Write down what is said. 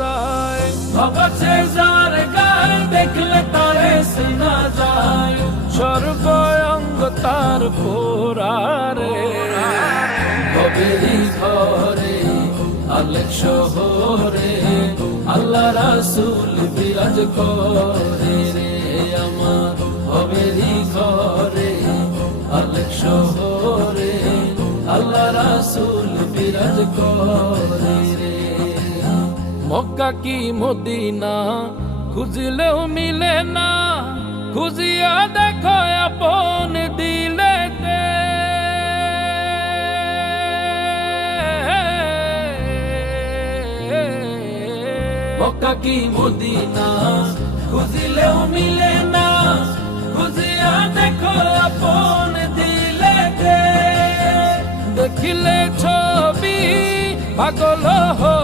যায় ভগছে যার গায় দেখলে তারে শোনা যায় সর্বঙ্গ তার পোড়ারে কবেরি ঘরে আলেক শহরে আল্লাহ রাসূল বিরাজ করে রে আমার কবেরি ঘরে আলেক শহরে আল্লাহ রাসূল বিরাজ করে রে। মক্কা কি মদিনা খুঁজলেও মিলে না, খুঁজিয়া দেখো আপন দিলেতে। মক্কা কি মদিনা খুঁজলেও মিলে না, খুঁজিয়া দেখো আপন দিলেতে। দেখিলে ছবি পাগল হো